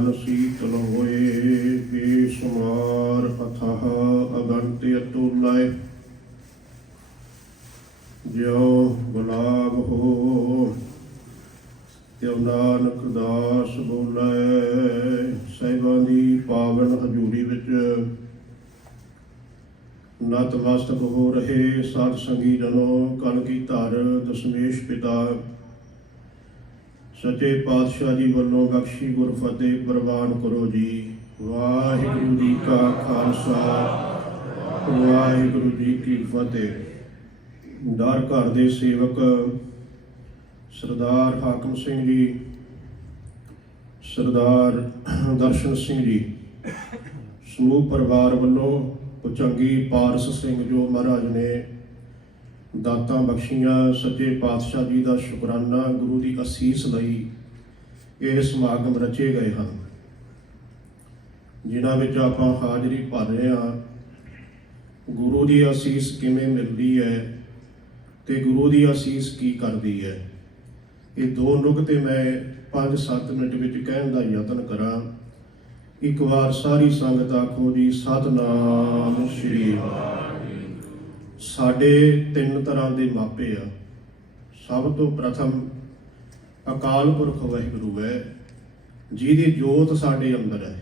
ਮਨ ਹੋਏ ਬੇਸ਼ੁਮਾਰ ਅਥਾਹ ਅਗੰਤ ਅਤੁਲੈ। ਜਿਉ ਗੁਲਾਬ ਹੋ, ਤਿਉ ਨਾਨਕ ਦਾਸ ਬੋਲੇ। ਸਹਿਬਾਂ ਦੀ ਪਾਵਨ ਹਜ਼ੂਰੀ ਵਿੱਚ ਨਤਮਸਤਕ ਹੋ ਰਹੇ ਸਾਧ ਸੰਗੀ ਜਨੋ ਕਲ ਕੀ ਧਰ ਦਸ਼ਮੇਸ਼ ਪਿਤਾ। ਸੱਚੇ ਪਾਤਸ਼ਾਹ ਜੀ ਵੱਲੋਂ ਬਖਸ਼ੀ ਗੁਰ ਫਤਿਹ ਪ੍ਰਵਾਨ ਕਰੋ ਜੀ। ਵਾਹਿਗੁਰੂ ਜੀ ਕਾ ਖਾਲਸਾ, ਵਾਹਿਗੁਰੂ ਜੀ ਕੀ ਫਤਿਹ। ਦਰ ਘਰ ਦੇ ਸੇਵਕ ਸਰਦਾਰ ਹਾਕਮ ਸਿੰਘ ਜੀ, ਸਰਦਾਰ ਦਰਸ਼ਨ ਸਿੰਘ ਜੀ, ਸਮੂਹ ਪਰਿਵਾਰ ਵੱਲੋਂ ਉਚੰਗੀ ਪਾਰਸ ਸਿੰਘ ਜੋ ਮਹਾਰਾਜ ਨੇ ਦਾਤਾਂ ਬਖਸ਼ੀਆਂ, ਸੱਚੇ ਪਾਤਸ਼ਾਹ ਜੀ ਦਾ ਸ਼ੁਕਰਾਨਾ ਗੁਰੂ ਦੀ ਅਸੀਸ ਲਈ ਇਹ ਸਮਾਗਮ ਰਚੇ ਗਏ ਹਨ। ਜਿਨ੍ਹਾਂ ਵਿੱਚ ਆਪਾਂ ਹਾਜ਼ਰੀ ਭਰ ਰਹੇ ਹਾਂ, ਗੁਰੂ ਦੀ ਅਸੀਸ ਕਿਵੇਂ ਮਿਲਦੀ ਹੈ ਤੇ ਗੁਰੂ ਦੀ ਅਸੀਸ ਕੀ ਕਰਦੀ ਹੈ। ਇਹ ਦੋ ਨੁਕਤੇ ਮੈਂ 5-7 ਮਿੰਟ ਵਿੱਚ ਕਹਿਣ ਦਾ ਯਤਨ ਕਰਾਂ। ਇੱਕ ਵਾਰ ਸਾਰੀ ਸੰਗਤ ਆਖੋ ਜੀ, ਸਤਨਾਮ ਸ਼੍ਰੀ ਵਾਹਿਗੁਰੂ ਸਾਡੇ ਤਿੰਨ ਤਰ੍ਹਾਂ ਦੇ ਮਾਪੇ ਆ। ਸਭ ਤੋਂ ਪ੍ਰਥਮ ਅਕਾਲ ਪੁਰਖ ਵਾਹਿਗੁਰੂ ਹੈ, ਜਿਹਦੀ ਜੋਤ ਸਾਡੇ ਅੰਦਰ ਹੈ।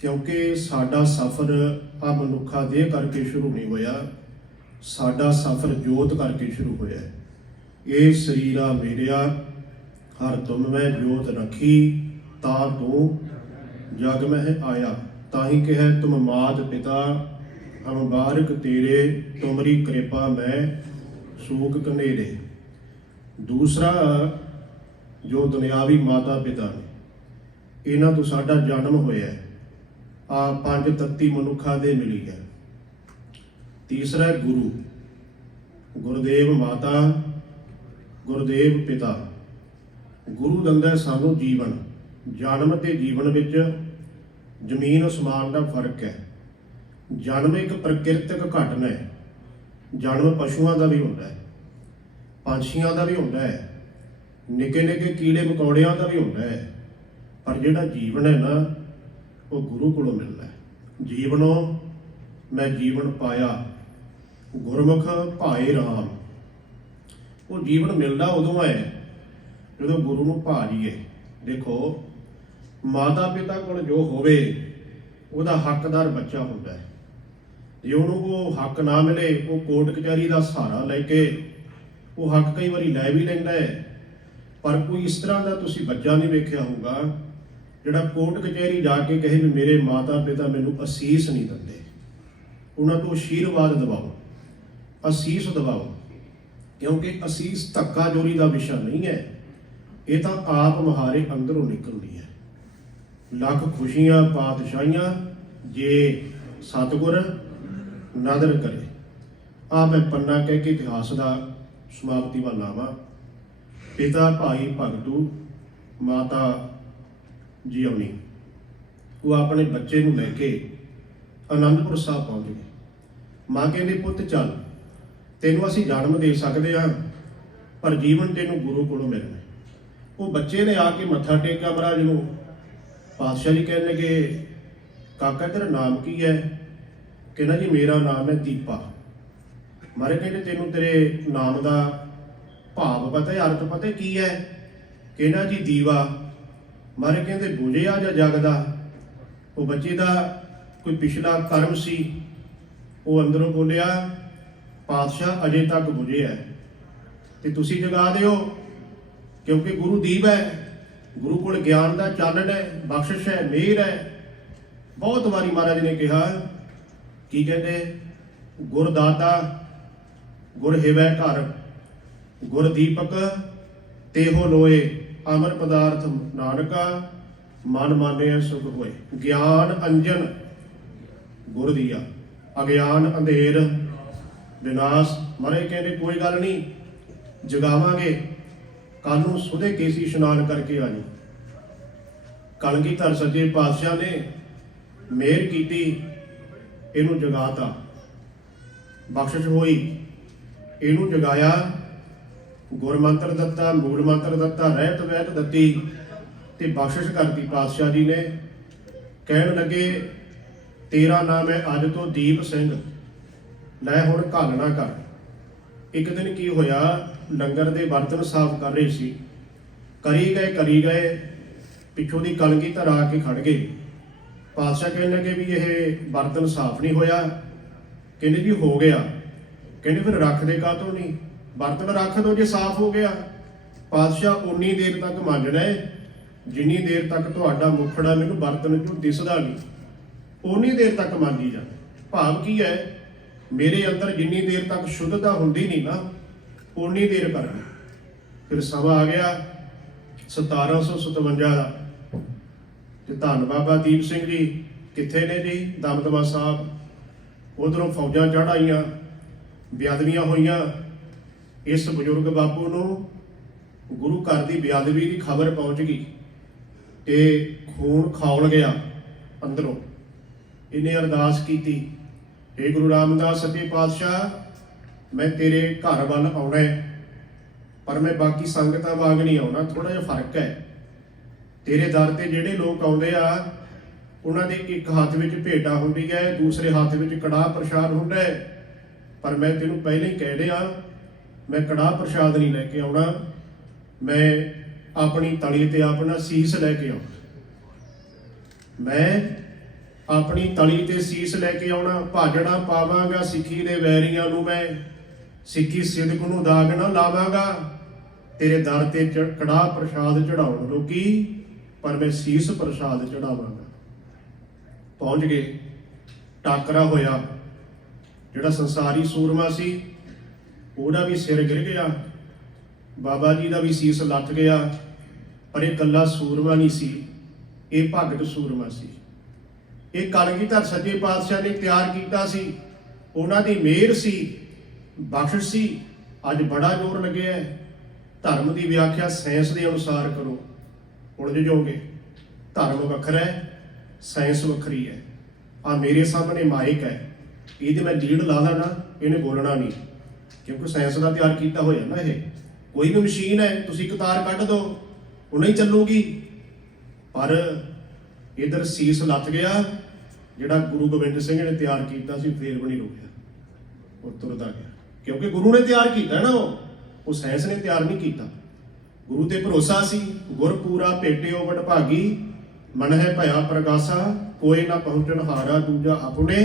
ਕਿਉਂਕਿ ਸਾਡਾ ਸਫ਼ਰ ਆ ਮਨੁੱਖਾ ਦੇਹ ਕਰਕੇ ਸ਼ੁਰੂ ਨਹੀਂ ਹੋਇਆ, ਸਾਡਾ ਸਫ਼ਰ ਜੋਤ ਕਰਕੇ ਸ਼ੁਰੂ ਹੋਇਆ ਇਹ ਸਰੀਰਾ ਮੇਰਿਆ, ਹਰ ਤੁਮ ਮੈਂ ਜੋਤ ਰੱਖੀ, ਤਾਂ ਤੂੰ ਜਗ ਮਹਿ ਆਇਆ। ਤਾਂ ਹੀ ਕਿਹਾ, ਤੁਮ ਮਾਤ ਪਿਤਾ ਹਮ ਤੇਰੇ ਤੁਮਰੀ ਕਿਰਪਾ ਮੈਂ ਸੂਖ ਕਨੇਰੇ ਦੂਸਰਾ, ਜੋ ਦੁਨਿਆਵੀ ਮਾਤਾ ਪਿਤਾ ਨੇ, ਇਹਨਾਂ ਤੋਂ ਸਾਡਾ ਜਨਮ ਹੋਇਆ ਹੈ ਆ ਪੰਜ ਤੱਤੀ ਮਨੁੱਖਾਂ ਦੇ ਮਿਲੀ ਹੈ। ਤੀਸਰਾ ਗੁਰੂ, ਗੁਰਦੇਵ ਮਾਤਾ, ਗੁਰਦੇਵ ਪਿਤਾ। ਗੁਰੂ ਦਿੰਦਾ ਸਾਨੂੰ ਜੀਵਨ, ਜਨਮ ਤੇ ਜੀਵਨ ਵਿੱਚ ਜ਼ਮੀਨ ਅਸਮਾਨ ਦਾ ਫ਼ਰਕ ਹੈ। ਜਨਮ ਇੱਕ ਪ੍ਰਕਿਰਤਿਕ ਘਟਨਾ ਹੈ। ਜਨਮ ਪਸ਼ੂਆਂ ਦਾ ਵੀ ਹੁੰਦਾ ਹੈ, ਪੰਛੀਆਂ ਦਾ ਵੀ ਹੁੰਦਾ ਹੈ ਨਿੱਕੇ ਨਿੱਕੇ ਕੀੜੇ ਮਕੌੜਿਆਂ ਦਾ ਵੀ ਹੁੰਦਾ ਹੈ। ਪਰ ਜਿਹੜਾ ਜੀਵਨ ਹੈ ਨਾ, ਉਹ ਗੁਰੂ ਕੋਲੋਂ ਮਿਲਦਾ ਹੈ। ਜੀਵਨੋਂ, ਮੈਂ ਜੀਵਨ ਪਾਇਆ, ਗੁਰਮੁਖ ਭਾਏ RAM ਉਹ ਜੀਵਨ ਮਿਲਦਾ ਉਦੋਂ ਹੈ, ਜਦੋਂ ਗੁਰੂ ਨੂੰ ਭਾ ਜੀਏ ਦੇਖੋ ਮਾਤਾ ਪਿਤਾ ਕੋਲ ਜੋ ਹੋਵੇ, ਉਹਦਾ ਹੱਕਦਾਰ ਬੱਚਾ ਹੁੰਦਾ ਹੈ। ਜੇ ਉਹਨੂੰ ਉਹ ਹੱਕ ਨਾ ਮਿਲੇ, ਉਹ ਕੋਰਟ ਕਚਹਿਰੀ ਦਾ ਸਹਾਰਾ ਲੈ ਕੇ ਉਹ ਹੱਕ ਕਈ ਵਾਰੀ ਲੈ ਵੀ ਲੈਂਦਾ ਹੈ। ਪਰ ਕੋਈ ਇਸ ਤਰ੍ਹਾਂ ਦਾ ਤੁਸੀਂ ਬੱਚਾ ਨਹੀਂ ਵੇਖਿਆ ਹੋਊਗਾ, ਜਿਹੜਾ ਕੋਰਟ ਕਚਹਿਰੀ ਜਾ ਕੇ ਕਹੇ ਵੀ ਮੇਰੇ ਮਾਤਾ ਪਿਤਾ ਮੈਨੂੰ ਅਸੀਸ ਨਹੀਂ ਦਿੰਦੇ। ਉਹਨਾਂ ਤੋਂ ਆਸ਼ੀਰਵਾਦ ਦਿਵਾਓ, ਅਸੀਸ ਦਿਵਾਓ, ਕਿਉਂਕਿ ਅਸੀਸ ਧੱਕਾ ਜੋਰੀ ਦਾ ਵਿਸ਼ਾ ਨਹੀਂ ਹੈ। ਇਹ ਤਾਂ ਆਪ ਮਹਾਰੇ ਅੰਦਰੋਂ ਨਿਕਲਦੀ ਹੈ। ਲੱਖ ਖੁਸ਼ੀਆਂ, ਪਾਤਸ਼ਾਹੀਆਂ, ਜੇ ਸਤਿਗੁਰ ਨਦਰ ਕਰੇ। ਆ ਮੈਂ ਪੰਨਾ ਕਹਿ ਕੇ ਇਤਿਹਾਸ ਦਾ ਸਮਾਪਤੀ ਵੱਲ ਲਾਵਾਂ ਪਿਤਾ ਭਾਈ ਭਗਤੂ, ਮਾਤਾ ਜੀਵਨੀ ਉਹ ਆਪਣੇ ਬੱਚੇ ਨੂੰ ਲੈ ਕੇ ਆਨੰਦਪੁਰ ਸਾਹਿਬ ਪਹੁੰਚ ਗਏ। ਮਾਂ ਕਹਿੰਦੀ, ਪੁੱਤ ਚੱਲ, ਤੈਨੂੰ ਅਸੀਂ ਜਨਮ ਦੇ ਸਕਦੇ ਹਾਂ, ਪਰ ਜੀਵਨ ਤੈਨੂੰ ਗੁਰੂ ਕੋਲੋਂ ਮਿਲਣਾ ਉਹ ਬੱਚੇ ਨੇ ਆ ਕੇ ਮੱਥਾ ਟੇਕਿਆ ਮਹਾਰਾਜ ਨੂੰ। ਪਾਤਸ਼ਾਹ ਜੀ ਕਹਿਣ ਲੱਗੇ ਕਾਕਾ, ਤੇਰਾ ਨਾਮ ਕੀ ਹੈ? ਕਹਿੰਦਾ ਜੀ ਮੇਰਾ ਨਾਮ ਹੈ ਦੀਪਾ। ਮਾਰੇ ਕਹਿੰਦੇ ਤੈਨੂੰ ਤੇਰੇ ਨਾਮ ਦਾ ਭਾਵ ਪਤਾ ਹੈ, ਅਰਥ ਪਤਾ ਕੀ ਹੈ? ਕਹਿੰਦਾ ਜੀ ਦੀਵਾ। ਮਾਰੇ ਕਹਿੰਦੇ ਬੁਝਿਆ ਜਾਂ ਜਗਦਾ? ਉਹ ਬੱਚੇ ਦਾ ਕੋਈ ਪਿਛਲਾ ਕਰਮ ਸੀ। ਉਹ ਅੰਦਰੋਂ ਬੋਲਿਆ, ਪਾਤਸ਼ਾਹ ਅਜੇ ਤੱਕ ਬੁਝਿਆ ਹੈ। ਤੇ ਤੁਸੀਂ ਜਗਾ ਦਿਓ, ਕਿਉਂਕਿ ਗੁਰੂ ਦੀਪ ਹੈ। ਗੁਰੂ ਕੋਲ ਗਿਆਨ ਦਾ ਚਾਨਣ ਹੈ, ਬਖਸ਼ਿਸ਼ ਹੈ, ਮਿਹਰ ਹੈ। ਬਹੁਤ ਵਾਰੀ ਮਹਾਰਾਜ ਨੇ ਕਿਹਾ ਕੀ ਕਹਿੰਦੇ? ਗੁਰ ਦਾਤਾ ਗੁਰ ਹਿਵੈ ਘਰ ਗੁਰ ਦੀਪਕ ਤੇਹੋ ਲੋਏ, ਅਮਰ ਪਦਾਰਥ ਨਾਨਕਾ, ਮਨ ਮਾਨਿਆ ਸੁਖ ਹੋਏ। ਗਿਆਨ ਅੰਜਨ ਗੁਰ ਦੀਆ। ਅਗਿਆਨ ਅੰਧੇਰ, ਵਿਨਾਸ਼। ਮਰੇ ਕਹਿੰਦੇ ਕੋਈ ਗੱਲ ਨਹੀਂ, ਜਗਾਵਾਂਗੇ। ਕੱਲ ਨੂੰ ਸੁਦੇ ਕੇਸੀ ਇਸ਼ਨਾਨ ਕਰਕੇ ਆ ਜੀ ਕਲਗੀਧਰ ਸੱਜੇ ਪਾਤਸ਼ਾਹ ਨੇ ਮਿਹਰ ਕੀਤੀ। ਇਹਨੂੰ ਜਗਾਤਾ। ਬਖਸ਼ਿਸ਼ ਹੋਈ। ਇਹਨੂੰ ਜਗਾਇਆ। ਗੁਰ ਮੰਤਰ ਦਿੱਤਾ, ਮੂਲ ਮੰਤਰ ਦਿੱਤਾ, ਰਹਿਤ ਵਹਿਤ ਦਿੱਤੀ ਤੇ ਬਖਸ਼ਿਸ਼ ਕਰਤੀ ਪਾਤਸ਼ਾਹ ਜੀ ਨੇ। ਕਹਿਣ ਲੱਗੇ, ਤੇਰਾ ਨਾਮ ਹੈ ਅੱਜ ਤੋਂ ਦੀਪ ਸਿੰਘ। ਲੈ ਹੁਣ ਘਾਲਣਾ ਕਰ। ਇੱਕ ਦਿਨ ਕੀ ਹੋਇਆ, ਲੰਗਰ ਦੇ ਬਰਤਨ ਸਾਫ਼ ਕਰ ਰਹੇ ਸੀ। ਕਰੀ ਗਏ ਕਰੀ ਗਏ। ਪਿੱਛੋਂ ਦੀ ਕਲਗੀ ਧਰ ਆ ਕੇ ਖੜ ਗਏ ਪਾਤਸ਼ਾਹ ਕਹਿਣ ਲੱਗੇ ਵੀ ਇਹ ਬਰਤਨ ਸਾਫ਼ ਨਹੀਂ ਹੋਇਆ। ਕਹਿੰਦੇ ਜੀ ਹੋ ਗਿਆ। ਕਹਿੰਦੇ ਫਿਰ ਰੱਖ ਦੇ ਕਾਹਤੋਂ ਨਹੀਂ? ਬਰਤਨ ਰੱਖ ਦੋ ਜੇ ਸਾਫ਼ ਹੋ ਗਿਆ। ਪਾਤਸ਼ਾਹ ਉਨੀ ਦੇਰ ਤੱਕ ਮੰਨਣਾ ਹੈ ਜਿੰਨੀ ਦੇਰ ਤੱਕ ਤੁਹਾਡਾ ਮੁਖੜਾ ਮੈਨੂੰ ਬਰਤਨ ਚੋਂ ਦਿਸਦਾ ਨਹੀਂ, ਉਨੀ ਦੇਰ ਤੱਕ ਮੰਨੀ ਜਾ। ਭਾਵ ਕੀ ਹੈ? ਮੇਰੇ ਅੰਦਰ ਜਿੰਨੀ ਦੇਰ ਤੱਕ ਸ਼ੁੱਧਤਾ ਹੁੰਦੀ ਨਹੀਂ ਨਾ, ਉਨੀ ਦੇਰ ਕਰਨੀ। ਫਿਰ ਸਮਾਂ ਆ ਗਿਆ 1757 ਦਾ। ਤੇ ਧੰਨ ਬਾਬਾ ਦੀਪ ਸਿੰਘ ਜੀ, ਕਿੱਥੇ ਨੇ ਜੀ? ਦਮਦਮਾ ਸਾਹਿਬ। ਉਧਰੋਂ ਫੌਜਾਂ ਚੜਾਈਆਂ ਬਿਆਦਵੀਆਂ ਹੋਈਆਂ। ਇਸ ਬਜ਼ੁਰਗ ਬਾਪੂ ਨੂੰ ਗੁਰੂ ਘਰ ਦੀ ਬਿਆਦਵੀ ਦੀ ਖਬਰ ਪਹੁੰਚ ਗਈ ਤੇ ਖੂਨ ਖੌਲ ਗਿਆ ਅੰਦਰੋਂ। ਇਹਨੇ ਅਰਦਾਸ ਕੀਤੀ ਏ ਗੁਰੂ ਰਾਮਦਾਸ ਸੱਚੇ ਪਾਤਸ਼ਾਹ, ਮੈਂ ਤੇਰੇ ਘਰ ਵੱਲ ਆਉਣਾ ਹੈ, ਪਰ ਮੈਂ ਬਾਕੀ ਸੰਗਤਾਂ ਵਾਂਗ ਨਹੀਂ ਆਉਣਾ ਥੋੜਾ ਜਿਹਾ ਫ਼ਰਕ ਹੈ। ਤੇਰੇ ਦਰ ਤੇ ਜਿਹੜੇ ਲੋਕ ਆਉਂਦੇ ਆ, ਉਹਨਾਂ ਦੇ ਇੱਕ ਹੱਥ ਵਿੱਚ ਭੇਟਾ ਹੁੰਦੀ ਹੈ, ਦੂਸਰੇ ਹੱਥ ਵਿੱਚ ਕੜਾਹ ਪ੍ਰਸ਼ਾਦ ਹੁੰਦਾ ਹੈ। ਪਰ ਮੈਂ ਤੈਨੂੰ ਪਹਿਲਾਂ ਹੀ ਕਹਿ ਰਿਹਾ, ਮੈਂ ਕੜਾਹ ਪ੍ਰਸ਼ਾਦ ਨਹੀਂ ਲੈ ਕੇ ਆਉਣਾ। ਮੈਂ ਆਪਣੀ ਤਲੀ ਤੇ ਆਪਣਾ ਸੀਸ ਲੈ ਕੇ ਆਉਣਾ। ਮੈਂ ਆਪਣੀ ਤਲੀ ਤੇ ਸੀਸ ਲੈ ਕੇ ਆਉਣਾ, ਭਾਜੜਾ ਪਾਵਾਂਗਾ, ਸਿੱਖੀ ਦੇ ਵੈਰੀਆਂ ਨੂੰ ਮੈਂ, ਸਿੱਖੀ ਸਿਦਕ ਨੂੰ ਦਾਗ ਨਾ ਲਾਵਾਂਗਾ। ਤੇਰੇ ਦਰ ਤੇ ਚ- ਕੜਾਹ ਪ੍ਰਸ਼ਾਦ ਚੜਾਉਣ ਲੋਕੀ ਪਰ ਮੈਂ ਸੀਸ ਪ੍ਰਸ਼ਾਦ ਚੜਾਵਾਂਗਾ। ਪਹੁੰਚ ਗਏ। ਟਾਕਰਾ ਹੋਇਆ। ਜਿਹੜਾ ਸੰਸਾਰੀ ਸੂਰਮਾ ਸੀ, ਉਹਦਾ ਵੀ ਸਿਰ ਗਿਰ ਗਿਆ। ਬਾਬਾ ਜੀ ਦਾ ਵੀ ਸੀਸ ਲੱਥ ਗਿਆ। ਪਰ ਇਹ ਕੱਲਾ ਸੂਰਮਾ ਨਹੀਂ ਸੀ, ਇਹ ਭਗਤ ਸੂਰਮਾ ਸੀ। ਇਹ ਕਲਗੀਧਰ ਸੱਜੇ ਪਾਤਸ਼ਾਹ ਨੇ ਤਿਆਰ ਕੀਤਾ ਸੀ। ਉਹਨਾਂ ਦੀ ਮਿਹਰ ਸੀ ਬਖਸ਼ ਸੀ। ਅੱਜ ਬੜਾ ਜ਼ੋਰ ਲੱਗਿਆ ਧਰਮ ਦੀ ਵਿਆਖਿਆ ਸਾਇੰਸ ਦੇ ਅਨੁਸਾਰ ਕਰੋ। ਉਲਝ ਜਾਓਗੇ, ਧਰਮ ਵੱਖਰਾ ਹੈ ਸਾਇੰਸ ਵੱਖਰੀ ਹੈ। ਆ ਮੇਰੇ ਸਾਹਮਣੇ ਮਾਈਕ ਹੈ। ਇਹਦੇ ਮੈਂ ਲੀਡ ਲਾ ਦਾਂ ਨਾ ਇਹਨੇ ਬੋਲਣਾ ਨਹੀਂ। ਕਿਉਂਕਿ ਸਾਇੰਸ ਦਾ ਤਿਆਰ ਕੀਤਾ ਹੋਇਆ ਨਾ ਇਹ। ਕੋਈ ਵੀ ਮਸ਼ੀਨ ਹੈ, ਤੁਸੀਂ ਇੱਕ ਤਾਰ ਕੱਢ ਦੋ ਉਹ ਨਹੀਂ ਚੱਲੂਗੀ। ਪਰ ਇਧਰ ਸੀਸ ਲੱਥ ਗਿਆ, ਜਿਹੜਾ ਗੁਰੂ ਗੋਬਿੰਦ ਸਿੰਘ ਨੇ ਤਿਆਰ ਕੀਤਾ ਸੀ, ਫੇਰ ਵੀ ਨਹੀਂ ਰੁਕਿਆ। ਉਹ ਤੁਰਦਾ ਗਿਆ। ਕਿਉਂਕਿ ਗੁਰੂ ਨੇ ਤਿਆਰ ਕੀਤਾ ਨਾ ਉਹ। ਉਹ ਸਾਇੰਸ ਨੇ ਤਿਆਰ ਨਹੀਂ ਕੀਤਾ। ਗੁਰੂ ਤੇ ਭਰੋਸਾ ਸੀ ਗੁਰ ਪੂਰਾ ਭੇਟਿਓ ਵਡਭਾਗੀ ਮਨ ਹੈ ਭਇਆ ਪ੍ਰਗਾਸਾ, ਕੋਈ ਨਾ ਪਹੁੰਚਣ ਹਾਰਾ ਦੂਜਾ ਆਪਣੇ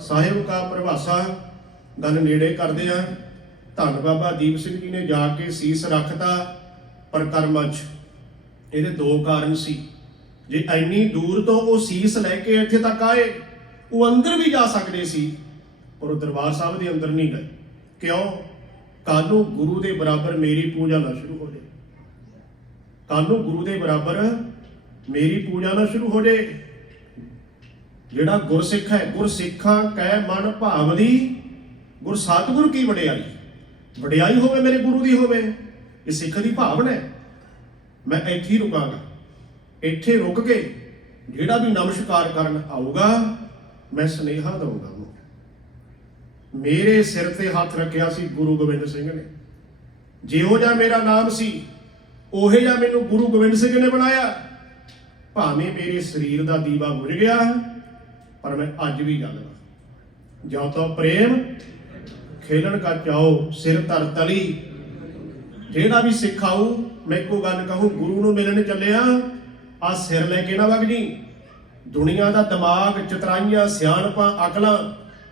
ਸਾਹਿਬ ਕਾ ਪ੍ਰਭਾਸਾ ਗੱਲ ਨੇੜੇ ਕਰਦੇ ਆ। ਧੰਨ ਬਾਬਾ ਦੀਪ ਸਿੰਘ ਜੀ ਨੇ ਜਾ ਕੇ ਸੀਸ ਰੱਖਤਾ, ਪਰ ਕਰਮਾਂ 'ਚ ਇਹਦੇ ਦੋ ਕਾਰਨ ਸੀ। ਜੇ ਇੰਨੀ ਦੂਰ ਤੋਂ ਉਹ ਸੀਸ ਲੈ ਕੇ ਇੱਥੇ ਤੱਕ ਆਏ, ਉਹ ਅੰਦਰ ਵੀ ਜਾ ਸਕਦੇ ਸੀ, ਪਰ ਉਹ ਦਰਬਾਰ ਸਾਹਿਬ ਦੇ ਅੰਦਰ ਨਹੀਂ ਗਏ। ਕਿਉਂ? ਕੱਲ ਨੂੰ ਗੁਰੂ ਦੇ ਬਰਾਬਰ ਮੇਰੀ ਪੂਜਾ ਨਾ ਸ਼ੁਰੂ ਹੋ ਜਾਏ। ਕੱਲ ਨੂੰ ਗੁਰੂ ਦੇ ਬਰਾਬਰ ਮੇਰੀ ਪੂਜਾ ਨਾ ਸ਼ੁਰੂ ਹੋ ਜਾਏ। ਜਿਹੜਾ ਗੁਰਸਿੱਖ ਹੈ, ਗੁਰਸਿੱਖਾਂ ਕਹਿ ਮਨ ਭਾਵ ਦੀ, ਗੁਰ ਸਤਿਗੁਰ ਕੀ ਵਡਿਆਈ? ਵਡਿਆਈ ਹੋਵੇ, ਮੇਰੇ ਗੁਰੂ ਦੀ ਹੋਵੇ, ਇਹ ਸਿੱਖ ਦੀ ਭਾਵਨਾ ਹੈ। ਮੈਂ ਇੱਥੇ ਹੀ ਰੁਕਾਂਗਾ। ਇੱਥੇ ਰੁਕ ਕੇ ਜਿਹੜਾ ਵੀ ਨਮਸਕਾਰ ਕਰਨ ਆਊਗਾ, ਮੈਂ ਸਨੇਹਾ ਦਊਂਗਾ ਉਹਨੂੰ। ਮੇਰੇ ਸਿਰ ਤੇ ਹੱਥ ਰੱਖਿਆ ਸੀ ਗੁਰੂ ਗੋਬਿੰਦ ਸਿੰਘ ਨੇ। ਜਿਹੋ ਜਿਹਾ ਮੇਰਾ ਨਾਮ ਸੀ ਉਹੇ ਜਿਹਾ ਮੈਨੂੰ ਗੁਰੂ ਗੋਬਿੰਦ ਸਿੰਘ ਨੇ ਬਣਾਇਆ? ਭਾਵੇਂ ਮੇਰੇ ਸਰੀਰ ਦਾ ਦੀਵਾ ਬੁਝ ਗਿਆ ਪਰ ਮੈਂ ਅੱਜ ਵੀ ਜਾਣਦਾ ਜੋ ਤੋ ਪ੍ਰੇਮ, ਖੇਲਣ ਕਾ ਚਾਓ ਸਿਰ ਧਰ ਤਲੀ। ਜਿਹੜਾ ਵੀ ਸਿੱਖ ਆਊ, ਮੈਂ ਇੱਕੋ ਗੱਲ ਕਹੂੰ, ਗੁਰੂ ਨੂੰ ਮਿਲਣ ਚੱਲਿਆ, ਆ ਸਿਰ ਲੈ ਕੇ ਨਾ ਵਗ ਜੀ। ਦੁਨੀਆ ਦਾ ਦਿਮਾਗ, ਚਤਰਾਈਆਂ, ਸਿਆਣਪਾਂ, ਅਕਲਾਂ,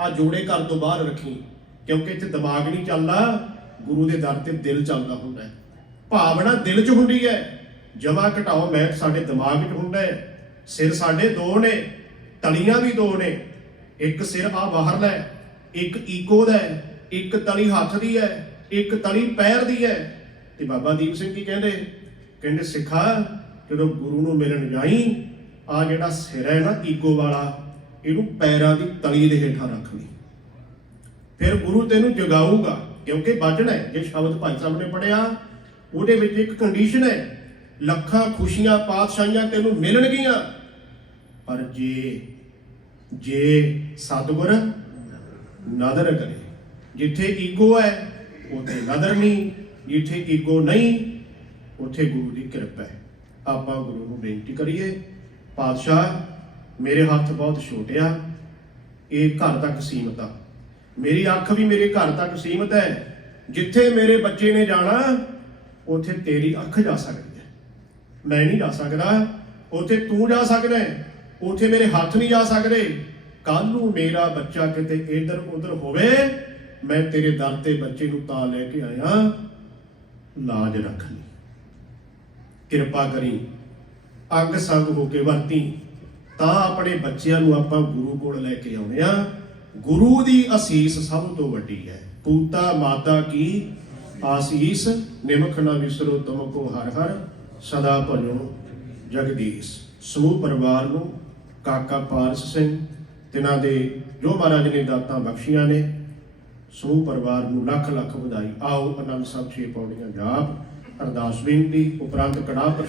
ਆ ਜੋੜੇ ਘਰ ਤੋਂ ਬਾਹਰ ਰੱਖੀ। ਕਿਉਂਕਿ ਇੱਥੇ ਦਿਮਾਗ ਨਹੀਂ ਚੱਲਦਾ, ਗੁਰੂ ਦੇ ਦਰ ਤੇ ਦਿਲ ਚੱਲਦਾ ਹੁੰਦਾ ਹੈ। ਭਾਵਨਾ ਦਿਲ 'ਚ ਹੁੰਦੀ ਹੈ। ਜਮਾ ਘਟਾਓ, ਮੈਂ ਸਾਡੇ ਦਿਮਾਗ 'ਚ ਹੁੰਦਾ ਹੈ। ਸਿਰ ਸਾਡੇ ਦੋ ਨੇ, ਤਲੀਆਂ ਵੀ ਦੋ ਨੇ। ਇੱਕ ਸਿਰ ਆ ਬਾਹਰਲਾ ਹੈ, ਇੱਕ ਈਕੋ ਦਾ ਹੈ, ਇੱਕ ਤਲੀ ਹੱਥ ਦੀ ਹੈ, ਇੱਕ ਤਲੀ ਪੈਰ ਦੀ ਹੈ। ਤੇ ਬਾਬਾ ਦੀਪ ਸਿੰਘ ਕੀ ਕਹਿੰਦੇ? ਕਹਿੰਦੇ, ਸਿੱਖਾ, ਜਦੋਂ ਗੁਰੂ ਨੂੰ ਮਿਲਣ ਜਾਈ ਆ ਜਿਹੜਾ ਸਿਰ ਹੈ ਨਾ ਈਗੋ ਵਾਲਾ, ਇਹਨੂੰ ਪੈਰਾਂ ਦੀ ਤਲੀ ਦੇ ਹੇਠਾਂ ਰੱਖ ਲਈ ਫਿਰ ਗੁਰੂ ਤੈਨੂੰ ਜਗਾਊਗਾ, ਕਿਉਂਕਿ ਬਚਣਾ ਜੇ ਸ਼ਬਦ ਭਾਈ ਸਾਹਿਬ ਨੇ ਪੜਿਆ ਉਹਦੇ ਵਿੱਚ ਇੱਕ ਕੰਡੀਸ਼ਨ ਹੈ, ਲੱਖਾਂ ਖੁਸ਼ੀਆਂ ਪਾਤਸ਼ਾਹੀਆਂ ਤੈਨੂੰ ਮਿਲਣਗੀਆਂ। ਪਰ ਜੇ ਜੇ ਸਤਿਗੁਰ ਨਦਰ ਕਰੇ, ਜਿੱਥੇ ਈਗੋ ਹੈ, ਉੱਥੇ ਨਦਰ ਨਹੀਂ, ਜਿੱਥੇ ਈਗੋ ਨਹੀਂ, ਉੱਥੇ ਗੁਰੂ ਦੀ ਕਿਰਪਾ ਹੈ। ਆਪਾਂ ਗੁਰੂ ਨੂੰ ਬੇਨਤੀ ਕਰੀਏ, ਪਾਤਸ਼ਾਹ, ਮੇਰੇ ਹੱਥ ਬਹੁਤ ਛੋਟੇ ਆ, ਇਹ ਘਰ ਤੱਕ ਸੀਮਤ ਆ। ਮੇਰੀ ਅੱਖ ਵੀ ਮੇਰੇ ਘਰ ਤੱਕ ਸੀਮਤ ਹੈ। ਜਿੱਥੇ ਮੇਰੇ ਬੱਚੇ ਨੇ ਜਾਣਾ ਉੱਥੇ ਤੇਰੀ ਅੱਖ ਜਾ ਸਕਦੀ ਹੈ। ਮੈਂ ਨਹੀਂ ਜਾ ਸਕਦਾ। ਉੱਥੇ ਤੂੰ ਜਾ ਸਕਦਾ ਹੈ। ਉੱਥੇ ਮੇਰੇ ਹੱਥ ਨਹੀਂ ਜਾ ਸਕਦੇ। ਕੱਲ ਨੂੰ ਮੇਰਾ ਬੱਚਾ ਕਿਤੇ ਇੱਧਰ ਉਧਰ ਹੋਵੇ, ਮੈਂ ਤੇਰੇ ਦਰ ਤੇ ਬੱਚੇ ਨੂੰ ਤਾਂ ਲੈ ਕੇ ਆਇਆ। ਲਾਜ ਰੱਖ ਲਈ। ਕਿਰਪਾ ਕਰੀ। ਅੰਗ ਸੰਗ ਹੋ ਕੇ ਵਰਤੀ। ਤਾਂ ਆਪਣੇ ਬੱਚਿਆਂ ਨੂੰ ਆਪਾਂ ਗੁਰੂ ਕੋਲ ਲੈ ਕੇ ਆਉਣੇ ਆ ਗੁਰੂ ਦੀ ਅਸੀਸ ਸਭ ਤੋਂ ਵੱਡੀ ਹੈ। ਪੂਤਾ ਮਾਤਾ ਕੀ ਆਸੀਸ ਨਿਮਖ ਨਾ ਵਿਸਰੋ ਤੁਮ ਕੋ ਹਰ ਹਰ, ਸਦਾ ਭਜੋ ਜਗਦੀਸ਼। ਸਮੂਹ ਪਰਿਵਾਰ ਨੂੰ ਕਾਕਾ ਪਾਰਸ ਸਿੰਘ, ਤਿਨਾਂ ਦੇ ਜੋ ਮਹਾਰਾਜ ਨੇ ਦਾਤਾਂ ਬਖਸ਼ੀਆਂ ਨੇ, ਸਮੂਹ ਪਰਿਵਾਰ ਨੂੰ ਲੱਖ ਲੱਖ ਵਧਾਈ। ਆਓ ਅਨੰਦ ਸਾਹਿਬ ਛੇ ਪੌੜੀਆਂ ਜਾਪ। ਅਰਦਾਸ ਬੇਨਤੀ, ਉਪਰੰਤ ਕੜਾ